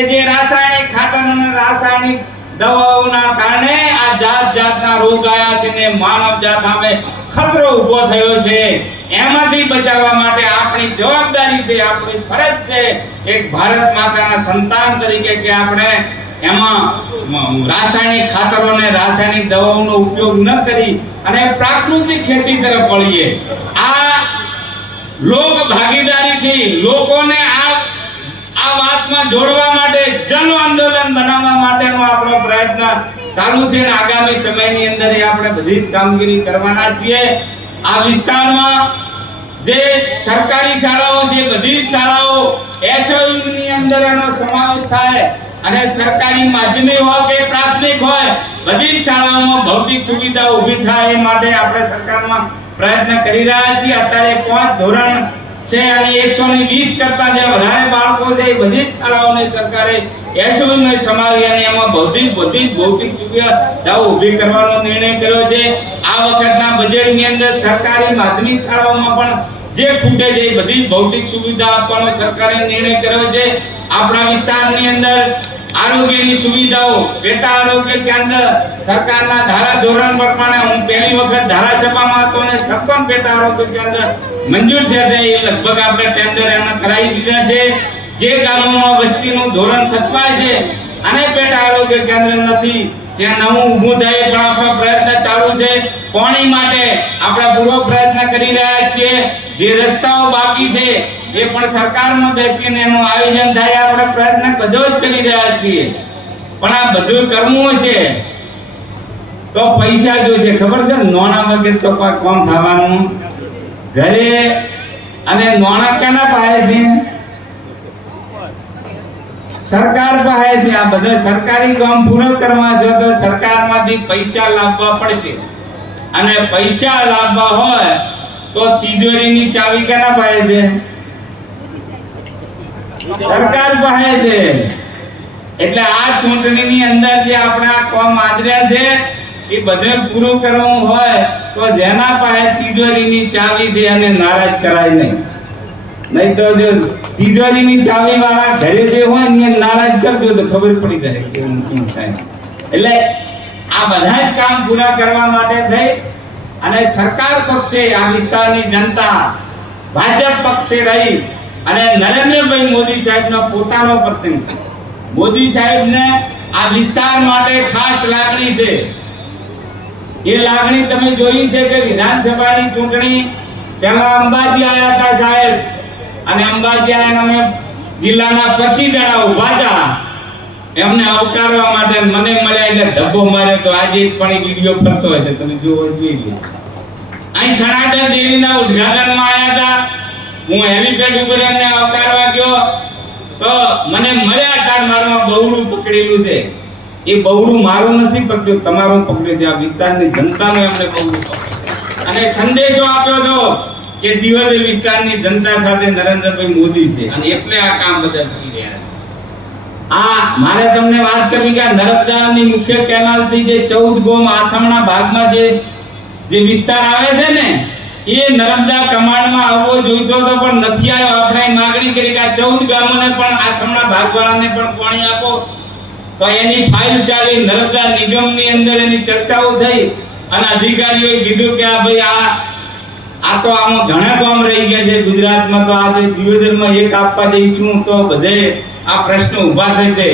કે જે રાસાયણિક ખાતર અને રાસાયણિક દવાઓના કારણે આ જાતના રોગ આયા છે ને માનવ જાત સામે ખતરો ઊભો થયો છે। એમાંથી બચાવવા માટે આપણી જવાબદારી છે, આપણી ફરજ છે એક ભારત માતાના સંતાન તરીકે કે આપણે એમાં રાસાયણિક ખાતરો અને રાસાયણિક દવાઓનો ઉપયોગ ન કરી અને પ્રાકૃતિક ખેતી તરફ વળીએ। આ લોક ભાગીદારીથી લોકોને આ વાતમાં જોડવા માટે જન આંદોલન બનાવવા માટેનો આપણો પ્રયત્ન ચાલુ છે અને આગામી સમયની અંદર આપણે બધી જ કામગીરી કરવાના છીએ। આ વિસ્તારમાં જે સરકારી શાળાઓ છે બધી જ શાળાઓ એસઓયુ ની અંદર એનો સમાવેશ થાય અને સરકારી માધ્યમિક હોય કે પ્રાથમિક હોય બધી જ શાળાઓમાં ભૌતિક સુવિધા ઊભી થાય એ માટે આપણે સરકારમાં પ્રયત્ન કરી રહ્યા છીએ। અત્યારે 5 ધોરણ છે અને 120 કરતા જે વધારે બાળકો છે એ બધી જ શાળાઓને સરકારે એસઓયુ ને સમાવી અને એમાં ભૌતિક સુવિધાઓ ઊભી કરવાનો નિર્ણય કર્યો છે। આ વખતના બજેટની અંદર સરકારી માધ્યમિક શાળાઓમાં પણ જે ખૂટે છે એ બધી ભૌતિક સુવિધા આપવાનો સરકારે નિર્ણય કર્યો છે। આપણા વિસ્તારની અંદર આરોગ્યની સુવિધાઓ પેટા આરોગ્ય કેન્દ્ર સરકારના ધારા ધોરણ પ્રમાણે હું પહેલી વખત ધારાસભામાં હતો અને 56 પેટા આરોગ્ય કેન્દ્ર મંજૂર થયા છે। એ લગભગ આપણે ટેન્ડર એના કરાવી દીધા છે। જે ગામોમાં વસ્તીનું ધોરણ સચવાય છે અને પેટા આરોગ્ય કેન્દ્ર નથી ત્યાં નવું ઊભું થાય પણ આપણો પ્રયત્ન ચાલુ છે। પાણી માટે આપણે પૂરો પ્રયત્ન કરી રહ્યા છીએ। જે રસ્તાઓ બાકી છે એ પણ સરકારમાં બેસીને એનું આયોજન થાય આપણે પ્રયત્ન બધો જ કરી રહ્યા છીએ। પણ આ બધું કરવું છે તો પૈસા જોઈશે, ખબર છે? નોણા વગર તો કોઈ કામ થવાનું ઘરે અને નોણા કેના પાસે છે? સરકાર પાસે છે। આ બધા સરકારી કામ પૂરો કરવા જો તો સરકારમાંથી પૈસા લાવવા પડશે અને પૈસા લાવવા હોય તો તિજોરીની ચાવી કેના પાસે છે? સરકાર પાસે છે। એટલે આ ચૂંટણીની અંદર જે આપણે આ કામ આદર્યા છે એ બધે પૂરું કરવું હોય તો જેના પાસે તિજોરીની ચાવી છે અને નારાજ કરાય નહીં તો જો તિજોરીની ચાવી વાળા ઘરે જે હોય ને એ નારાજ કરજો તો ખબર પડી જાય કેવું કેમ થાય। એટલે આ બધા જ કામ પૂરા કરવા માટે થઈ અને સરકાર પક્ષે આ વિસ્તારની જનતા ભાજપ પક્ષે રહી અને નરેન્દ્રભાઈ મોદી સાહેબનો પોતાનો પ્રસંગ છે। મોદી સાહેબને આ વિસ્તાર માટે ખાસ લાગણી છે। એ લાગણી તમે જોઈ છે કે વિધાનસભાની ચૂંટણી પહેલા અંબાજી આયા હતા સાહેબ અને અંબાજી આયા અમે જિલ્લાના 25 જણા ઉભા હતા એમને આવકારવા માટે મને મળ્યા એટલે ધબ્બો માર્યો તો આજે પણ એ વિડિયો ફરતો હોય છે તમે જોઈ લો। અહીં સનાતન ડેરીના ઉદ્ઘાટનમાં આયા હતા હું હેલિપેડ ઉપર એમને આવકારવા ગયો તો મને મળ્યા તાર મારમાં બહુડું પકડેલું છે। એ બહુડું મારું નથી પકડ્યું તમારું પકડ્યું છે। આ વિસ્તારની જનતાનો એમને બહુડું પકડ્યું અને સંદેશો આપ્યો હતો કે દિયોદર વિસ્તારની જનતા સાથે નરેન્દ્રભાઈ મોદી છે અને એટલે આ કામ બધા થઈ રહ્યા છે। આ મારે તમને વાત કરવી કે નર્મદાની મુખ્ય કેનાલથી જે 14 ગોમ આથમણા ભાગમાં જે વિસ્તાર આવે છે ને એ નર્મદા કમાન્ડમાં આવવો જોઈતો હતો પણ નથી આવ્યો। આપણે માંગણી કરી કે આ 14 ગામોને પણ આથમણા ભાગવાળાને પણ પાણી આપો તો એની ફાઇલ ચાલી નર્મદા નિગમની અંદર એની ચર્ચાઓ થઈ અને અધિકારીઓએ કીધું કે આ ભાઈ આ તો આમાં ઘણા કામ રહી ગયા છે ગુજરાતમાં તો આ દિયોદરમાં એક આપવા દઈશું તો બધે આ પ્રશ્ન ઊભા થશે।